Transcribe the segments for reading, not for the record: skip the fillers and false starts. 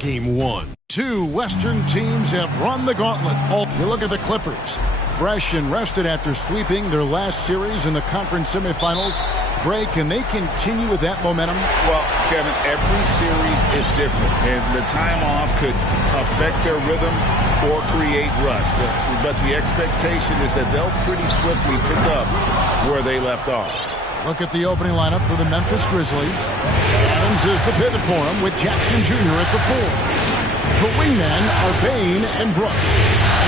Game 1. Two Western teams have run the gauntlet. You look at the Clippers. Fresh and rested after sweeping their last series in the conference semifinals. Greg, can they continue with that momentum? Well, Kevin, every series is different, and the time off could affect their rhythm or create rust. But the expectation is that they'll pretty swiftly pick up where they left off. Look at the opening lineup for the Memphis Grizzlies. Adams is the pivot for him with Jackson Jr. at the 4. The wingmen are Bain and Brooks.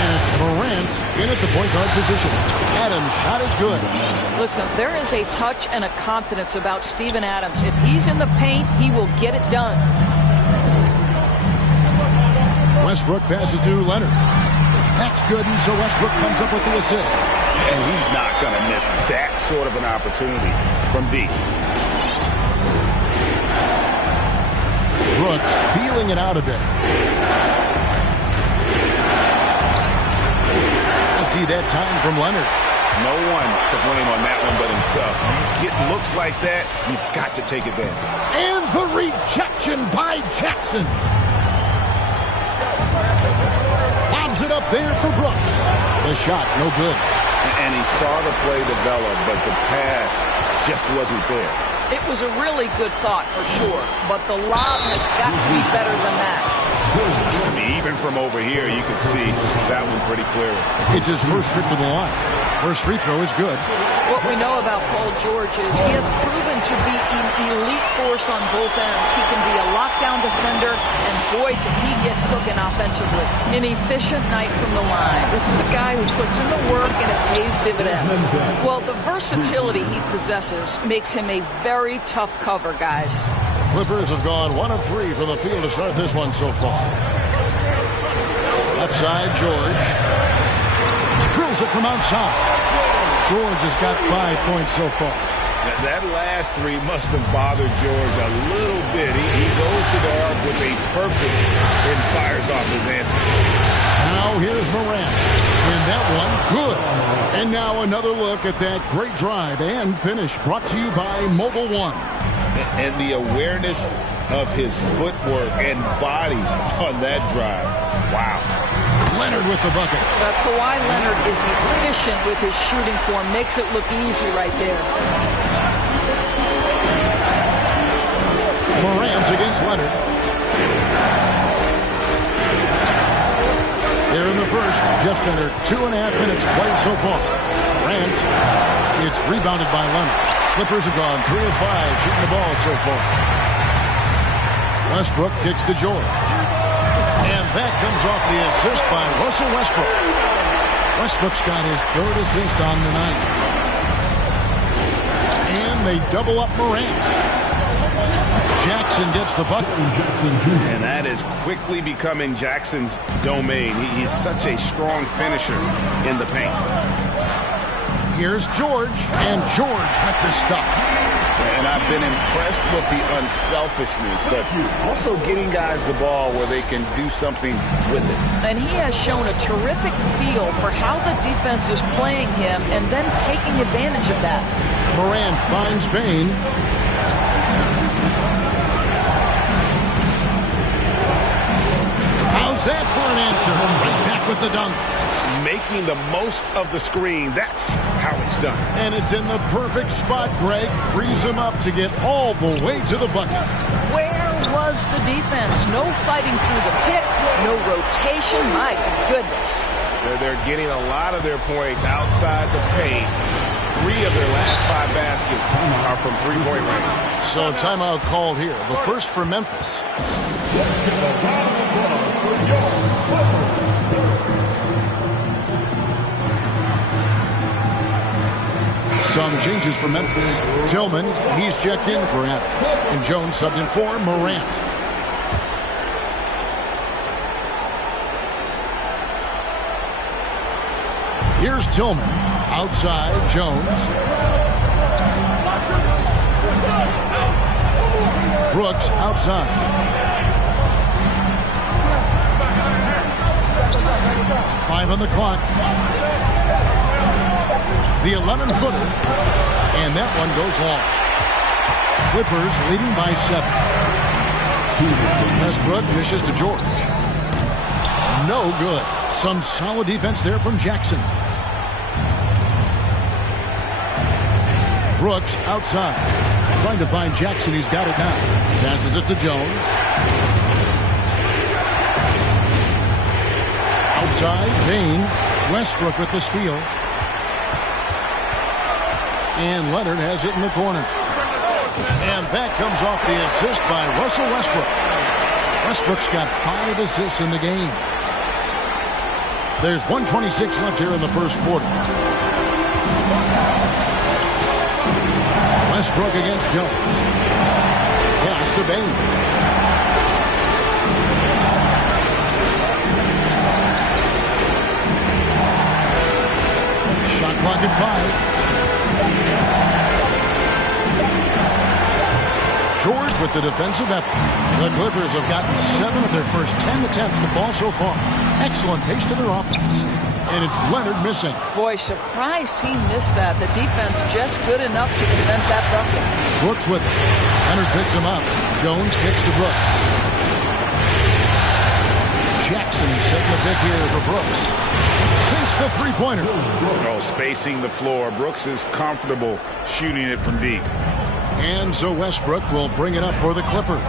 And it's Morant in at the point guard position. Adams' shot is good. Listen, there is a touch and a confidence about Steven Adams. If he's in the paint, he will get it done. Westbrook passes to Leonard. That's good, and so Westbrook comes up with the assist. And he's not going to miss that sort of an opportunity from deep. Brooks feeling it out a bit. Empty that time from Leonard. No one to blame on that one but himself. You get looks like that, you've got to take advantage. And the rejection by Jackson. Bobs it up there for Brooks. The shot, no good. And he saw the play develop, but the pass just wasn't there. It was a really good thought for sure, but the lob has got to be better than that. I mean, even from over here, you could see that one pretty clearly. It's his first trip to the line. First free throw is good. What we know about Paul George is he has proven to be an elite force on both ends. He can be a lockdown defender, and boy, can he get cooking offensively. An efficient night from the line. This is a guy who puts in the work, and it pays dividends. Well, the versatility he possesses makes him a very tough cover, guys. Clippers have gone 1 of 3 from the field to start this one so far. Left side, George. Drills it from outside. George has got 5 points so far. That last three must have bothered George a little bit. He goes to the arc with a purpose and fires off his answer. Now here's Morant. And that one, good. And now another look at that great drive and finish brought to you by Mobile One. And the awareness of his footwork and body on that drive. Wow. Leonard with the bucket. Kawhi Leonard is efficient with his shooting form. Makes it look easy right there. Morant's against Leonard. Here in the first, just under 2.5 minutes played so far. Morant, it's rebounded by Leonard. Clippers have gone 3 of 5 shooting the ball so far. Westbrook kicks to George. And that comes off the assist by Russell Westbrook. Westbrook's got his 3rd assist on the night. And they double up Morant. Jackson gets the bucket. And that is quickly becoming Jackson's domain. He's such a strong finisher in the paint. Here's George, and George with the stuff. And I've been impressed with the unselfishness, but also getting guys the ball where they can do something with it. And he has shown a terrific feel for how the defense is playing him and then taking advantage of that. Morant finds Bain. How's that for an answer? Right back with the dunk. Making the most of the screen, that's how it's done. And it's in the perfect spot, Greg. Frees him up to get all the way to the bucket. Where was the defense? No fighting through the pick, no rotation. My goodness. They're getting a lot of their points outside the paint. 3 of their last 5 baskets are from three-point range. So timeout called here. The first for Memphis. Some changes for Memphis. Tillman, he's checked in for Adams. And Jones subbed in for Morant. Here's Tillman. Outside, Jones. Brooks outside. Five on the clock. The 11-footer, and that one goes long. Clippers leading by 7. Westbrook dishes to George. No good. Some solid defense there from Jackson. Brooks outside. Trying to find Jackson. He's got it now. Passes it to Jones. Outside, Bain. Westbrook with the steal. And Leonard has it in the corner. And that comes off the assist by Russell Westbrook. Westbrook's got 5 assists in the game. There's 1:26 left here in the first quarter. Westbrook against Jones. Pass to Bain. Shot clock at 5. George with the defensive effort. The Clippers have gotten 7 of their first 10 attempts to fall so far. Excellent pace to their offense. And it's Leonard missing. Boy, surprised he missed that. The defense just good enough to prevent that bucket. Brooks with it. Leonard picks him up. Jones kicks to Brooks. Jackson setting the pick here for Brooks. Sinks the three-pointer. Oh, spacing the floor. Brooks is comfortable shooting it from deep. And so Westbrook will bring it up for the Clippers.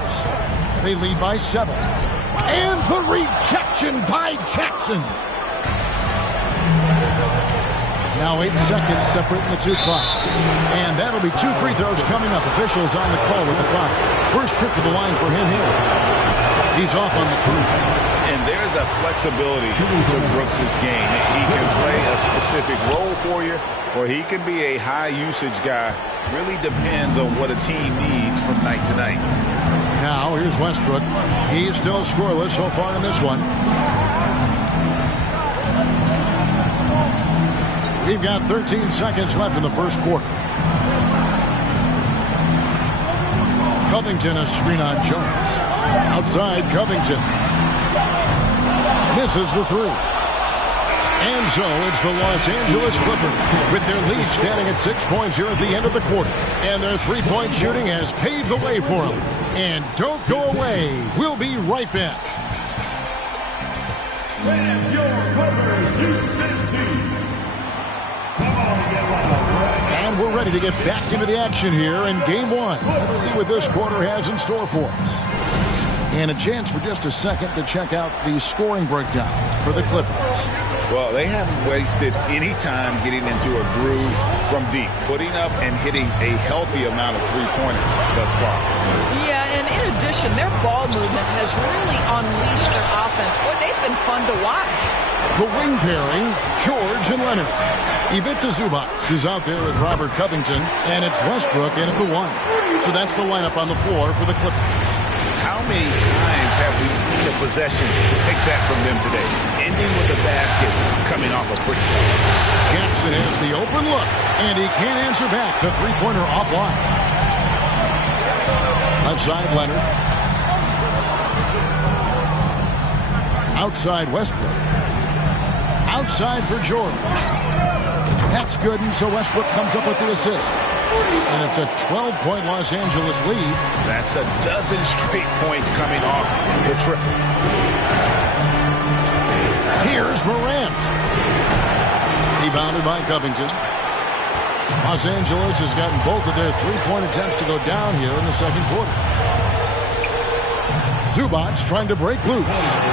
They lead by 7. And the rejection by Jackson. Now 8 seconds separating the 2 clocks. And that'll be 2 free throws coming up. Officials on the call with the foul. First trip to the line for him here. He's off on the first. And there's a flexibility to Brooks' game. He can play a specific role for you, or he can be a high-usage guy. Really depends on what a team needs from night to night. Now, here's Westbrook. He's still scoreless so far in this one. We've got 13 seconds left in the first quarter. Covington, a screen on Jones. Outside, Covington. Misses the 3. And so it's the Los Angeles Clippers with their lead standing at 6 points here at the end of the quarter. And their three-point shooting has paved the way for them. And don't go away. We'll be right back. And we're ready to get back into the action here in Game 1. Let's see what this quarter has in store for us. And a chance for just a second to check out the scoring breakdown for the Clippers. Well, they haven't wasted any time getting into a groove from deep, putting up and hitting a healthy amount of three-pointers thus far. Yeah, and in addition, their ball movement has really unleashed their offense. Boy, they've been fun to watch. The wing pairing, George and Leonard. Ivica Zubac is out there with Robert Covington, and it's Westbrook in at the 1. So that's the lineup on the floor for the Clippers. How many times have we seen a possession like that from them today? Ending with the basket coming off a pretty play. Jackson has the open look, and he can't answer back. The three-pointer offline. Left side, Leonard. Outside, Westbrook. Outside for George. That's good, and so Westbrook comes up with the assist. And it's a 12-point Los Angeles lead. That's a dozen straight points coming off the triple. Here's Morant. Rebounded by Covington. Los Angeles has gotten both of their three-point attempts to go down here in the second quarter. Zubac trying to break loose.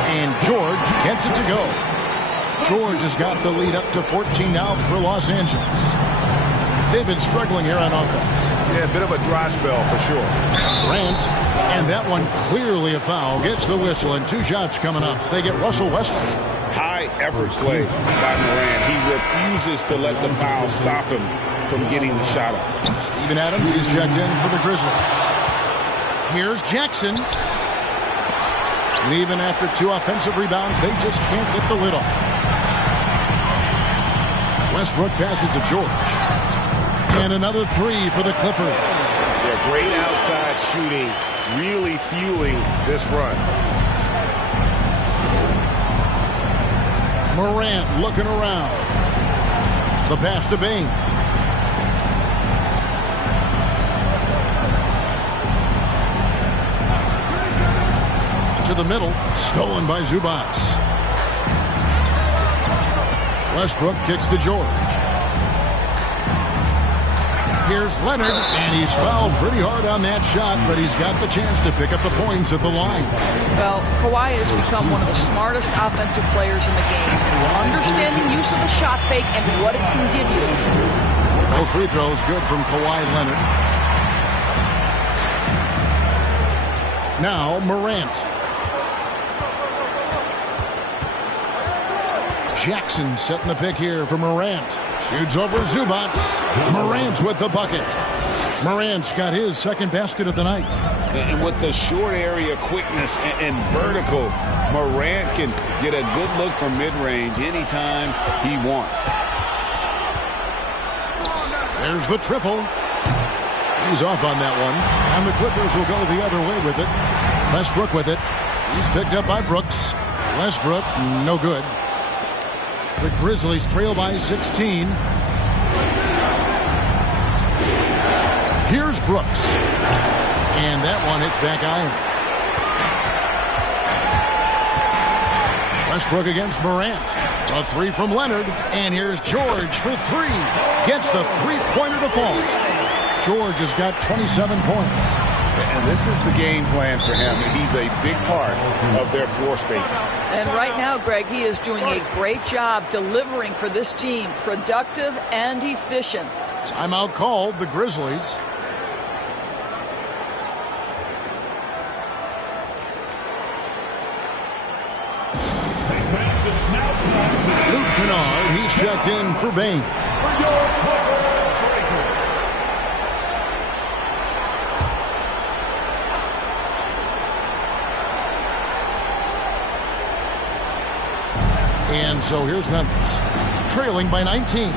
And George gets it to go. George has got the lead up to 14 now for Los Angeles. They've been struggling here on offense. Yeah, a bit of a dry spell for sure. Grant, and that one clearly a foul, gets the whistle, and 2 shots coming up. They get Russell Westbrook. High effort play by Morant. He refuses to let the foul stop him from getting the shot up. Steven Adams, he's checked in for the Grizzlies. Here's Jackson. And even after 2 offensive rebounds, they just can't get the lid off. Westbrook passes to George. And another 3 for the Clippers. Yeah, great outside shooting, really fueling this run. Morant looking around. The pass to Bain. the middle. Stolen by Zubac. Westbrook kicks to George. Here's Leonard, and he's fouled pretty hard on that shot, but he's got the chance to pick up the points at the line. Well, Kawhi has become one of the smartest offensive players in the game. Understanding use of the shot fake and what it can give you. No free throws, good from Kawhi Leonard. Now Morant. Jackson setting the pick here for Morant. Shoots over Zubac. Morant with the bucket. Morant's got his second basket of the night. And with the short area quickness and vertical, Morant can get a good look from mid-range anytime he wants. There's the triple. He's off on that one. And the Clippers will go the other way with it. Westbrook with it. He's picked up by Brooks. Westbrook, no good. The Grizzlies trail by 16. Here's Brooks. And that one hits back iron. Westbrook against Morant. A three from Leonard. And here's George for three. Gets the three-pointer to fall. George has got 27 points. And this is the game plan for him. He's a big part of their floor spacing. And right now, Greg, he is doing a great job delivering for this team. Productive and efficient. Timeout called, the Grizzlies. Luke Kennard, he's checked in for Bane. And so here's Memphis, trailing by 19.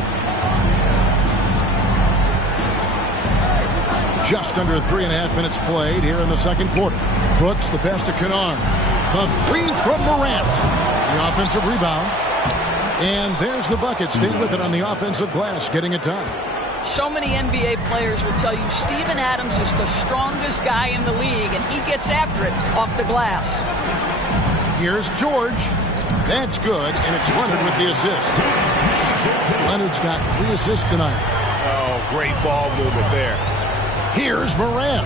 Just under 3.5 minutes played here in the second quarter. Brooks, the pass to Kennard. The three from Morant. The offensive rebound. And there's the bucket. Stay with it on the offensive glass, getting it done. So many NBA players will tell you Steven Adams is the strongest guy in the league, and he gets after it off the glass. Here's George. That's good, and it's Leonard with the assist. Leonard's got 3 assists tonight. Oh, great ball movement there. Here's Morant.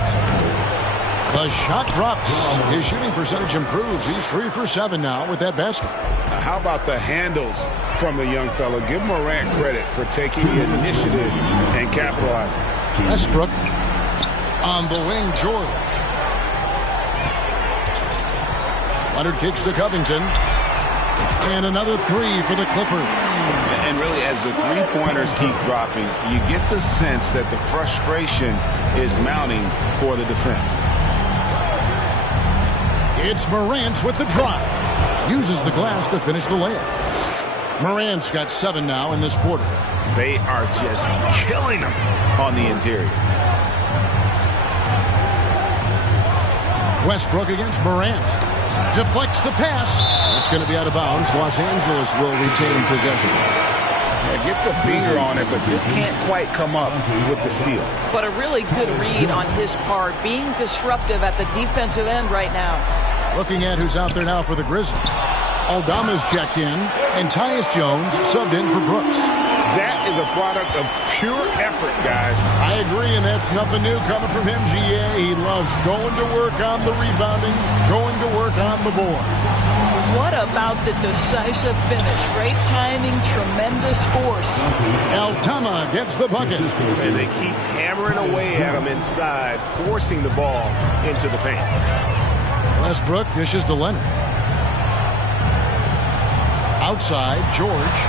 The shot drops. His shooting percentage improves. He's 3 for 7 now with that basket. How about the handles from the young fella? Give Morant credit for taking the initiative and capitalizing. Westbrook on the wing, George. Leonard kicks to Covington. And another 3 for the Clippers. And really, as the three-pointers keep dropping, you get the sense that the frustration is mounting for the defense. It's Morant with the drive. Uses the glass to finish the layup. Morant's got 7 now in this quarter. They are just killing them on the interior. Westbrook against Morant. Deflects the pass. It's going to be out of bounds. Los Angeles will retain possession. Gets a finger on it, but just can't quite come up with the steal. But a really good read on his part, being disruptive at the defensive end right now. Looking at who's out there now for the Grizzlies. Aldama's checked in, and Tyus Jones subbed in for Brooks. That is a product of pure effort, guys. I agree, and that's nothing new coming from him, GA. He loves going to work on the rebounding, going to work on the board. What about the decisive finish? Great timing, tremendous force. Aldama gets the bucket. And they keep hammering away at him inside, forcing the ball into the paint. Westbrook dishes to Leonard. Outside, George.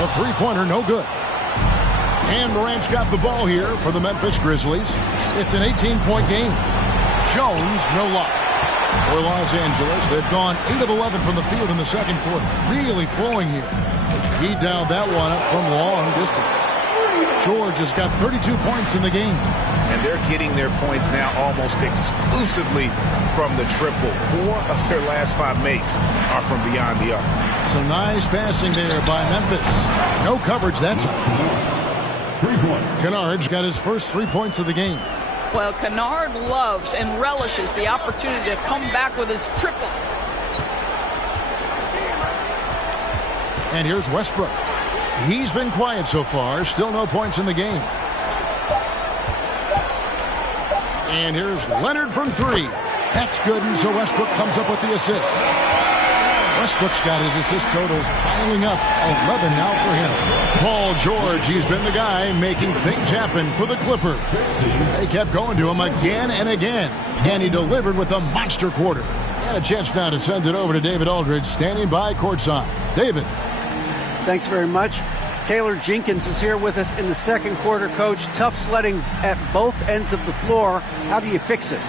The three-pointer, no good. And Morant's got the ball here for the Memphis Grizzlies. It's an 18-point game. Jones, no luck. For Los Angeles, they've gone 8 of 11 from the field in the second quarter. Really flowing here. He dialed that one up from long distance. George has got 32 points in the game. And they're getting their points now almost exclusively from the triple. 4 of their last 5 makes are from beyond the arc. Some nice passing there by Memphis. No coverage that time. Kennard's got his first 3 points of the game. Well, Kennard loves and relishes the opportunity to come back with his triple. And here's Westbrook. He's been quiet so far. Still no points in the game. And here's Leonard from three. That's good, and so Westbrook comes up with the assist. Westbrook's got his assist totals piling up. 11 now for him. Paul George, he's been the guy making things happen for the Clippers. They kept going to him again and again, and he delivered with a monster quarter. And a chance now to send it over to David Aldridge, standing by courtside. David. Thanks very much. Taylor Jenkins is here with us in the second quarter, Coach. Tough sledding at both ends of the floor. How do you fix it?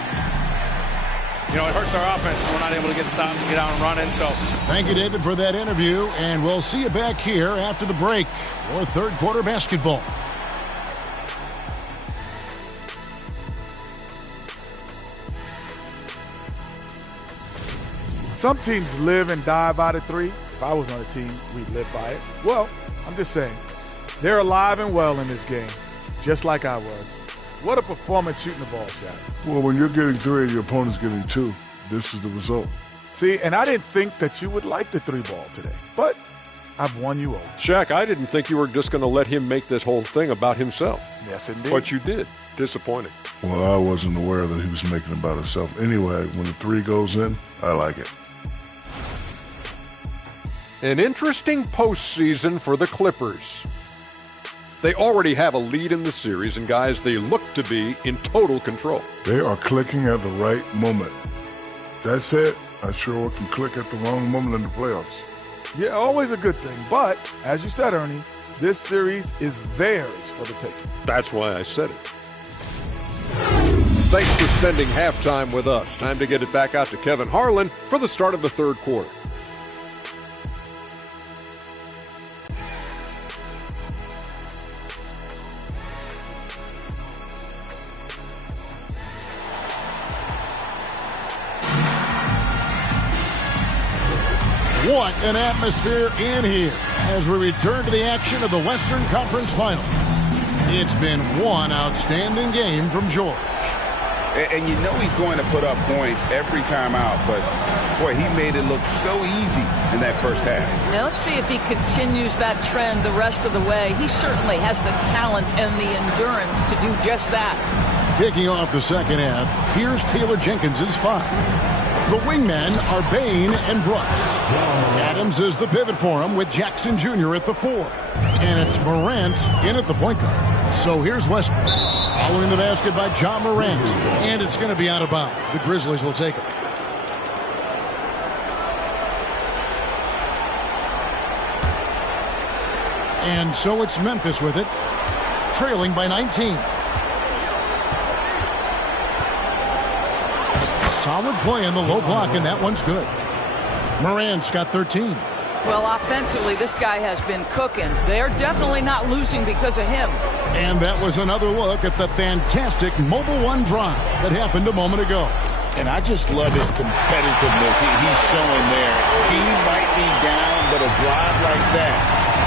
You know, it hurts our offense when we're not able to get stops and get out and running. So, thank you, David, for that interview, and we'll see you back here after the break for third quarter basketball. Some teams live and die by the three. If I was on a team, we'd live by it. Well, I'm just saying, they're alive and well in this game, just like I was. What a performance shooting the ball, Shaq. Well, when you're getting three and your opponent's getting two, this is the result. See, and I didn't think that you would like the three ball today, but I've won you over. Shaq, I didn't think you were just going to let him make this whole thing about himself. Yes, indeed. But you did. Disappointing. Well, I wasn't aware that he was making it about himself. Anyway, when the three goes in, I like it. An interesting postseason for the Clippers. They already have a lead in the series, and guys, they look to be in total control. They are clicking at the right moment. That said, I sure can click at the wrong moment in the playoffs. Yeah, always a good thing. But, as you said, Ernie, this series is theirs for the taking. That's why I said it. Thanks for spending halftime with us. Time to get it back out to Kevin Harlan for the start of the third quarter. What an atmosphere in here as we return to the action of the Western Conference Final. It's been one outstanding game from George. And you know he's going to put up points every time out, but, boy, he made it look so easy in that first half. Now let's see if he continues that trend the rest of the way. He certainly has the talent and the endurance to do just that. Kicking off the second half, here's Taylor Jenkins' five. The wingmen are Bain and Brooks. Adams is the pivot for him with Jackson Jr. at the four. And it's Morant in at the point guard. So here's Westbrook. Following the basket by John Morant. And it's going to be out of bounds. The Grizzlies will take it. And so it's Memphis with it, trailing by 19. Solid play in the low block, and that one's good. Morant's got 13. Well, offensively, this guy has been cooking. They're definitely not losing because of him. And that was another look at the fantastic Mobile One drive that happened a moment ago. And I just love his competitiveness he's showing there. Team might be down, but a drive like that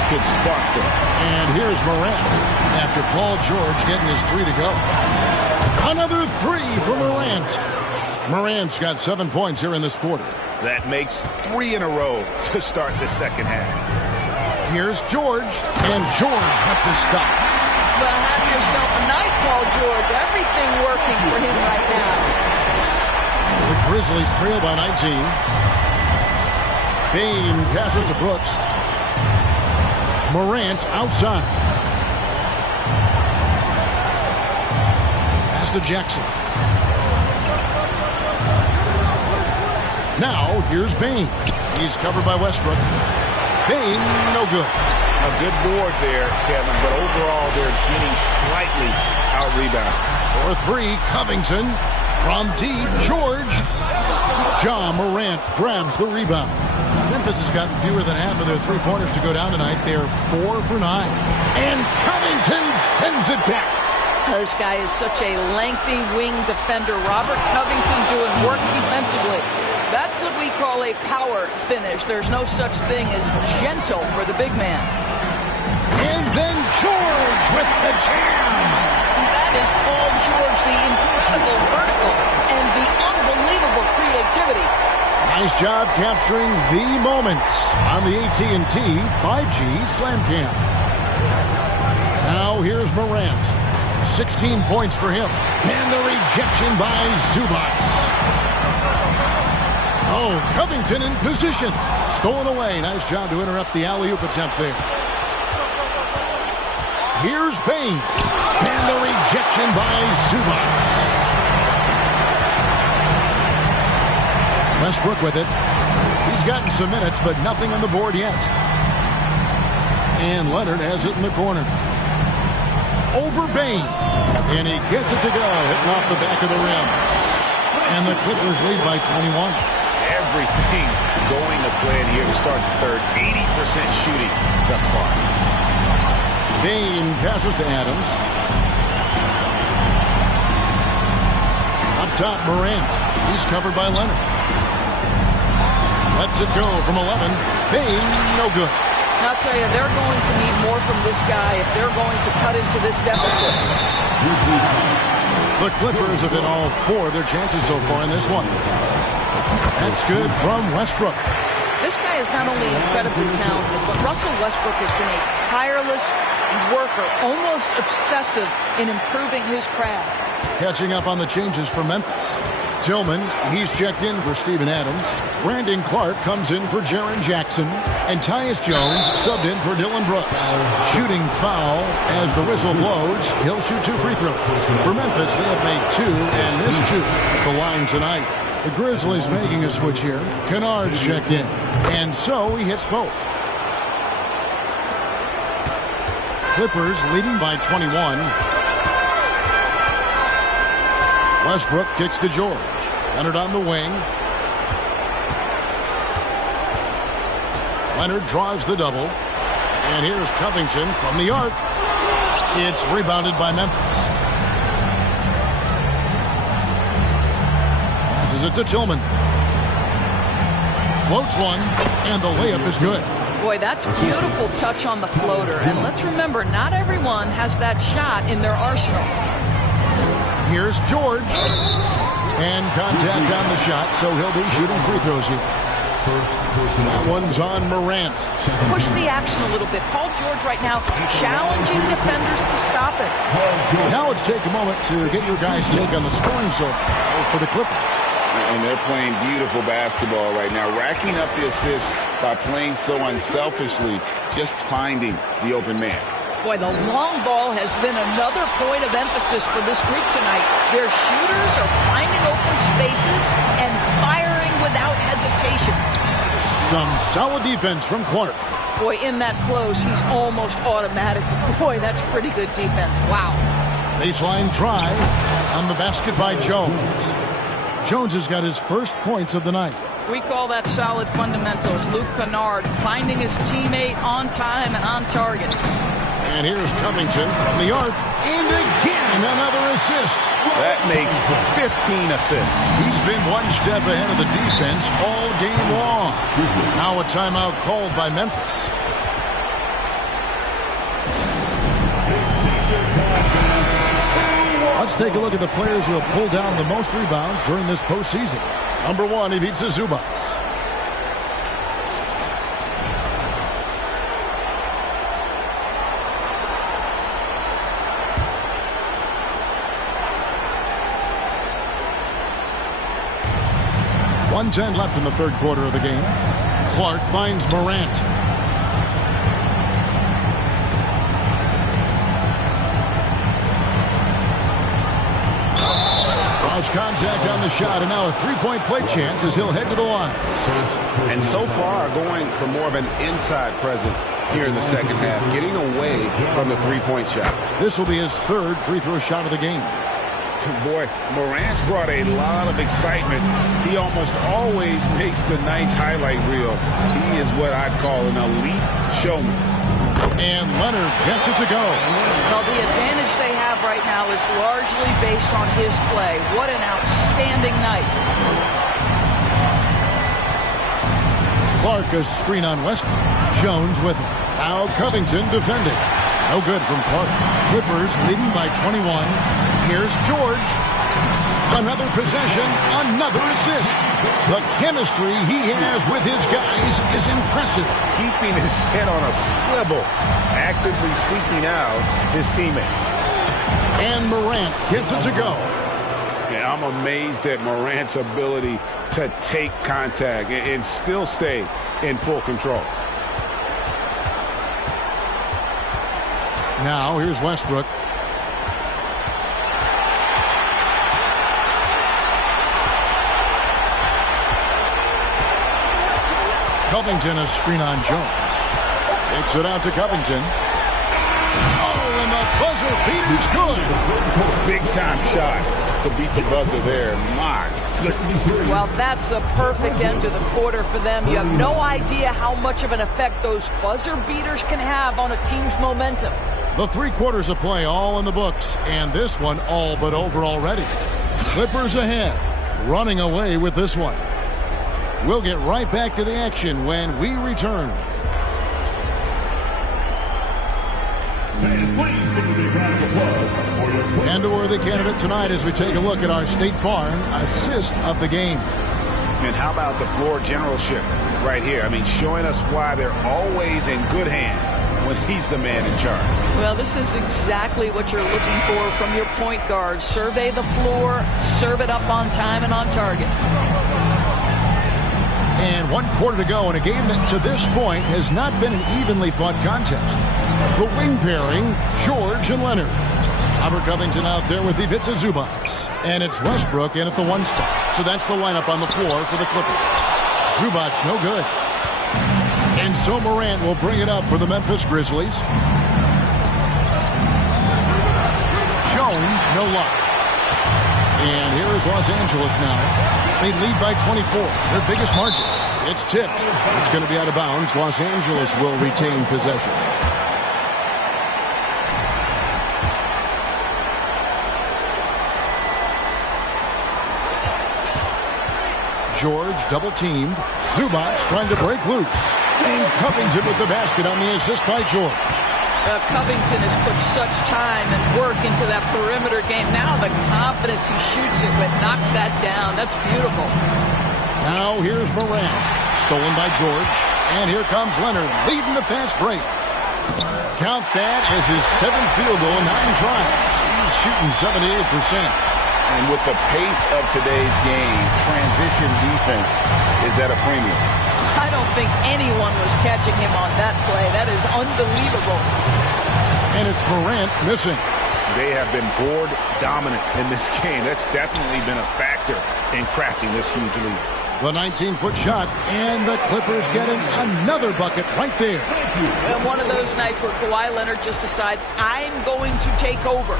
could spark them. And here's Morant after Paul George getting his three to go. Another three for Morant. Morant's got 7 points here in this quarter. That makes 3 in a row to start the second half. Here's George, and George with the stuff. Well, have yourself a night, Paul George. Everything working for him right now. The Grizzlies trail by 19. Bain passes to Brooks. Morant outside. Pass to Jackson. Now, here's Bain. He's covered by Westbrook. Bain, no good. A good board there, Kevin, but overall they're getting slightly out-rebounded. For three, Covington. From deep, George. John Morant grabs the rebound. Memphis has gotten fewer than half of their three-pointers to go down tonight. They're 4 for 9. And Covington sends it back. This guy is such a lengthy wing defender. Robert Covington doing work defensively. That's what we call a power finish. There's no such thing as gentle for the big man. And then George with the jam. That is Paul George, the incredible vertical and the unbelievable creativity. Nice job capturing the moments on the AT&T 5G Slam Cam. Now here's Morant. 16 points for him. And the rejection by Zubac. Oh, Covington in position. Stolen away. Nice job to interrupt the alley-oop attempt there. Here's Bain. And the rejection by Zubac. Westbrook with it. He's gotten some minutes, but nothing on the board yet. And Leonard has it in the corner. Over Bain. And he gets it to go. Hitting off the back of the rim. And the Clippers lead by 21. Everything going to plan here to start the third. 80% shooting thus far. Bain passes to Adams. Up top, Morant. He's covered by Leonard. Lets it go from 11. Bain, no good. I'll tell you, they're going to need more from this guy if they're going to cut into this deficit. The Clippers have hit all 4 of their chances so far in this one. That's good from Westbrook. This guy is not only incredibly talented, but Russell Westbrook has been a tireless worker, almost obsessive in improving his craft. Catching up on the changes for Memphis. Tillman, he's checked in for Steven Adams. Brandon Clark comes in for Jaren Jackson. And Tyus Jones subbed in for Dylan Brooks. Shooting foul as the whistle blows. He'll shoot 2 free throws. For Memphis, they have made 2 and missed 2 at the line tonight. The Grizzlies making a switch here. Kennard's checked in. And so he hits both. Clippers leading by 21. Westbrook kicks to George. Leonard on the wing. Leonard draws the double. And here's Covington from the arc. It's rebounded by Memphis. Passes it to Tillman. Floats one, and the layup is good. Boy, that's beautiful touch on the floater. And let's remember, not everyone has that shot in their arsenal. Here's George. And contact on the shot, so he'll be shooting free throws here. That one's on Morant. Push the action a little bit. Paul George right now challenging defenders to stop it. Now let's take a moment to get your guys' take on the scoring so far for the Clippers. And they're playing beautiful basketball right now, racking up the assists by playing so unselfishly, just finding the open man. Boy, the long ball has been another point of emphasis for this group tonight. Their shooters are finding open spaces and firing without hesitation. Some solid defense from Clark. Boy, in that close, he's almost automatic. Boy, that's pretty good defense. Wow. Baseline try on the basket by Jones. Jones has got his first points of the night. We call that solid fundamentals. Luke Kennard finding his teammate on time and on target. And here's Covington from the arc. And again, another assist. That makes 15 assists. He's been one step ahead of the defense all game long. Now a timeout called by Memphis. Let's take a look at the players who have pulled down the most rebounds during this postseason. Number 1, Ivica Zubac. .110 left in the third quarter of the game. Clark finds Morant. Cross contact on the shot, and now a three-point play chance as he'll head to the line. And so far, going for more of an inside presence here in the second half, getting away from the three-point shot. This will be his third free throw shot of the game. Boy, Morant's brought a lot of excitement. He almost always makes the night's highlight reel. He is what I'd call an elite showman. And Leonard gets it to go. Well, the advantage they have right now is largely based on his play. What an outstanding night. Clark a screen on Westbrook. Jones with it. Now Covington defending. No good from Clark. Clippers leading by 21. Here's George. Another possession, another assist. The chemistry he has with his guys is impressive. Keeping his head on a swivel, actively seeking out his teammate. And Morant gets it to go. Yeah, I'm amazed at Morant's ability to take contact and still stay in full control. Now here's Westbrook. Covington, a screen on Jones. Takes it out to Covington. Oh, and the buzzer beater's good. Big time shot to beat the buzzer there. My goodness. Well, that's a perfect end to the quarter for them. You have no idea how much of an effect those buzzer beaters can have on a team's momentum. The 3 quarters of play all in the books, and this one all but over already. Clippers ahead, running away with this one. We'll get right back to the action when we return. And a worthy candidate tonight as we take a look at our State Farm assist of the game. And how about the floor generalship right here? I mean, showing us why they're always in good hands when he's the man in charge. Well, this is exactly what you're looking for from your point guard. Survey the floor, serve it up on time and on target. And 1 quarter to go in a game that to this point has not been an evenly fought contest. The wing pairing, George and Leonard. Robert Covington out there with Ivica Zubac. And it's Westbrook in at the 1 spot. So that's the lineup on the floor for the Clippers. Zubac no good. And so Morant will bring it up for the Memphis Grizzlies. Jones, no luck. And here is Los Angeles now. They lead by 24, their biggest margin. It's tipped. It's going to be out of bounds. Los Angeles will retain possession. George double-teamed. Zubac trying to break loose. And Covington with the basket on the assist by George. Covington has put such time and work into that perimeter game. Now the confidence he shoots it with knocks that down. That's beautiful. Now here's Morant. Stolen by George. And here comes Leonard leading the fast break. Count that as his 7th field goal in 9 tries. He's shooting 78%. And with the pace of today's game, transition defense is at a premium. I don't think anyone was catching him on that play. That is unbelievable. And it's Morant missing. They have been board dominant in this game. That's definitely been a factor in crafting this huge lead. The 19-foot shot, and the Clippers getting another bucket right there. And one of those nights where Kawhi Leonard just decides, I'm going to take over.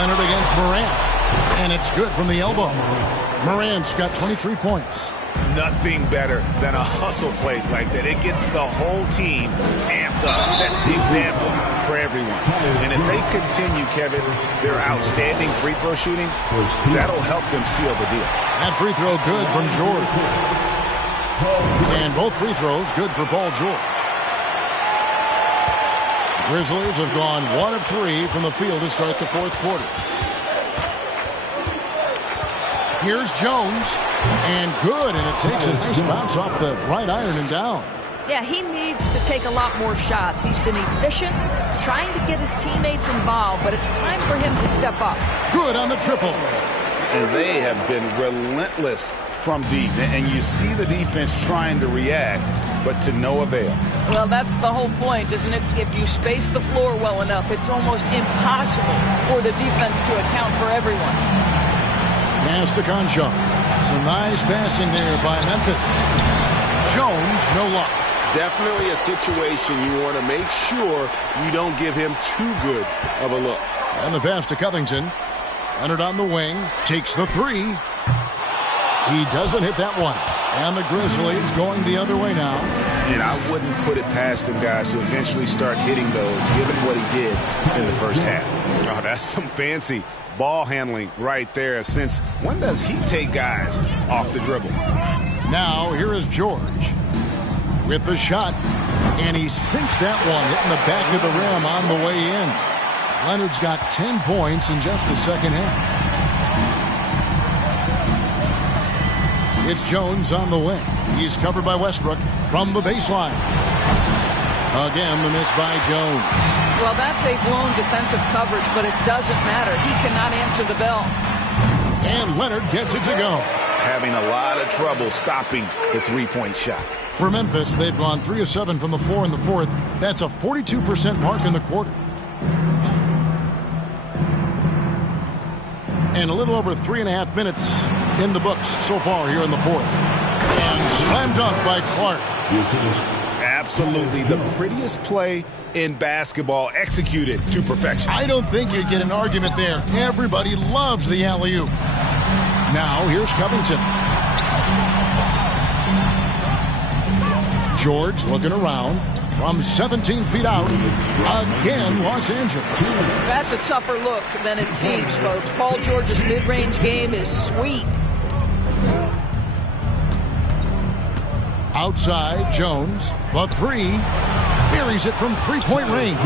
Leonard against Morant, and it's good from the elbow. Morant's got 23 points. Nothing better than a hustle play like that. It gets the whole team amped up, sets the example for everyone. And if they continue, Kevin, their outstanding free throw shooting, that'll help them seal the deal. That free throw good from George. And both free throws good for Paul George. Grizzlies have gone 1 of 3 from the field to start the 4th quarter. Here's Jones, and good, and it takes a nice bounce off the right iron and down. Yeah, he needs to take a lot more shots. He's been efficient, trying to get his teammates involved, but it's time for him to step up. Good on the triple. And they have been relentless from deep, and you see the defense trying to react, but to no avail. Well, that's the whole point, isn't it? If you space the floor well enough, it's almost impossible for the defense to account for everyone. Pass to Concho. Some nice passing there by Memphis. Jones, no luck. Definitely a situation you want to make sure you don't give him too good of a look. And the pass to Covington. Leonard on the wing. Takes the 3. He doesn't hit that one. And the Grizzlies going the other way now. And I wouldn't put it past him, guys, to eventually start hitting those, given what he did in the first half. Oh, that's some fancy ball handling right there. Since when does he take guys off the dribble? Now here is George with the shot. And he sinks that one, hitting the back of the rim on the way in. Leonard's got 10 points in just the second half. It's Jones on the wing. He's covered by Westbrook from the baseline. Again, the miss by Jones. Well, that's a blown defensive coverage, but it doesn't matter. He cannot answer the bell. And Leonard gets it to go. Having a lot of trouble stopping the three-point shot. For Memphis, they've gone 3 of 7 from the floor in the fourth. That's a 42% mark in the quarter. And a little over 3.5 minutes in the books so far here in the fourth. And slam dunk by Clark. Absolutely the prettiest play in basketball, executed to perfection. I don't think you get an argument there. Everybody loves the alley-oop. Now, here's Covington. George looking around from 17 feet out. Again, Los Angeles. That's a tougher look than it seems, folks. Paul George's mid-range game is sweet. Outside, Jones, the three, buries it from three-point range.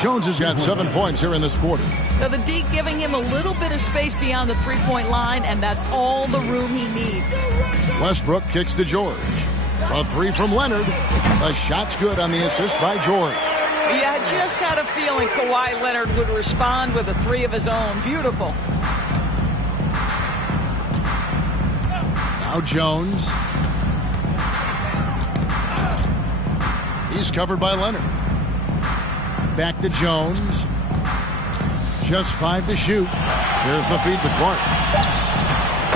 Jones has got 7 points here in this quarter. Now the D giving him a little bit of space beyond the three-point line, and that's all the room he needs. Westbrook kicks to George. A three from Leonard. The shot's good on the assist by George. Yeah, I just had a feeling Kawhi Leonard would respond with a three of his own. Beautiful. Now Jones. He's covered by Leonard. Back to Jones. Just 5 to shoot. There's the feed to Clark.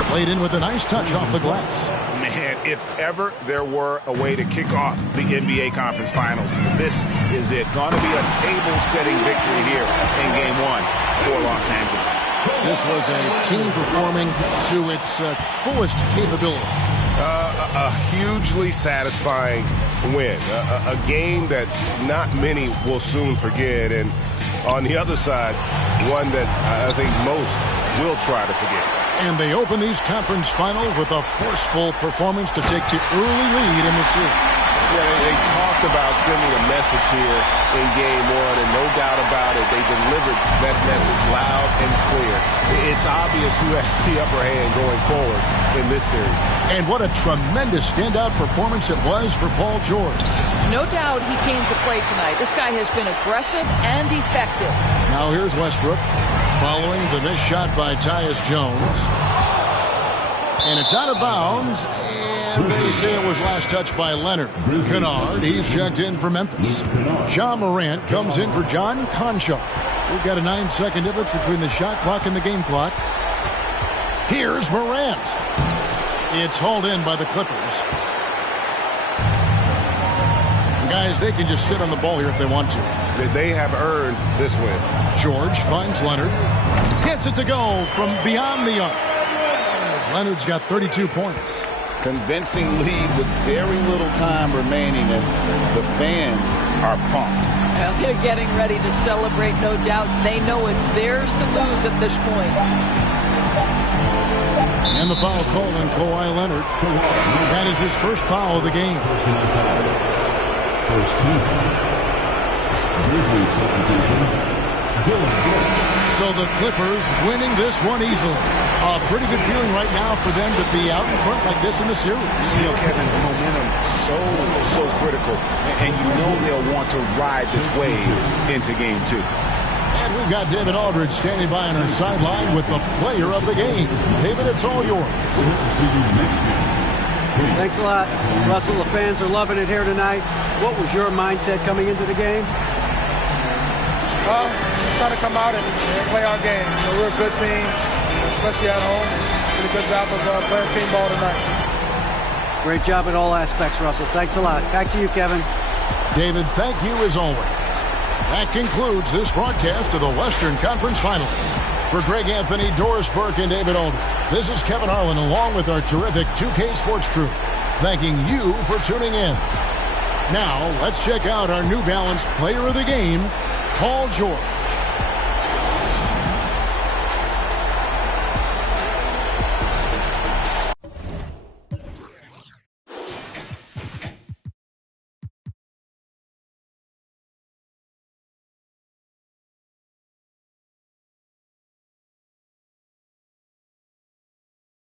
Played in with a nice touch off the glass. Man, if ever there were a way to kick off the NBA Conference Finals, this is it. Going to be a table-setting victory here in Game 1 for Los Angeles. This was a team performing to its fullest capability. A hugely satisfying win. A game that not many will soon forget. And on the other side, one that I think most will try to forget. And they open these conference finals with a forceful performance to take the early lead in the series. Yeah, they talked about sending a message here in Game 1, and no doubt about it, they delivered that message loud and clear. It's obvious who has the upper hand going forward in this series. And what a tremendous standout performance it was for Paul George. No doubt he came to play tonight. This guy has been aggressive and effective. Now here's Westbrook following the missed shot by Tyus Jones. And it's out of bounds. And they say it was last touched by Leonard. Kennard, he's checked in for Memphis. John Morant comes in for John Conchar. We've got a 9-second difference between the shot clock and the game clock. Here's Morant. It's hauled in by the Clippers. Guys, they can just sit on the ball here if they want to. They have earned this win. George finds Leonard. Gets it to go from beyond the arc. Leonard's got 32 points. Convincing lead with very little time remaining, and the fans are pumped. Well, they're getting ready to celebrate, no doubt. They know it's theirs to lose at this point. And the foul called on Kawhi Leonard. That is his first foul of the game. First team. Grizzlies substitution. So the Clippers winning this one easily. A pretty good feeling right now for them to be out in front like this in the series. You know, Kevin, momentum so critical, and you know they'll want to ride this wave into Game 2. And we've got David Aldridge standing by on our sideline with the player of the game. David, it's all yours. Thanks a lot. Russell, the fans are loving it here tonight. What was your mindset coming into the game? Just trying to come out and play our game. You know, we're a good team, especially at home. Did a good job of playing team ball tonight. Great job at all aspects, Russell. Thanks a lot. Back to you, Kevin. David, thank you as always. That concludes this broadcast of the Western Conference Finals. For Greg Anthony, Doris Burke, and David Aldridge, this is Kevin Harlan along with our terrific 2K Sports crew, thanking you for tuning in. Now, let's check out our New Balance player of the game, Paul George.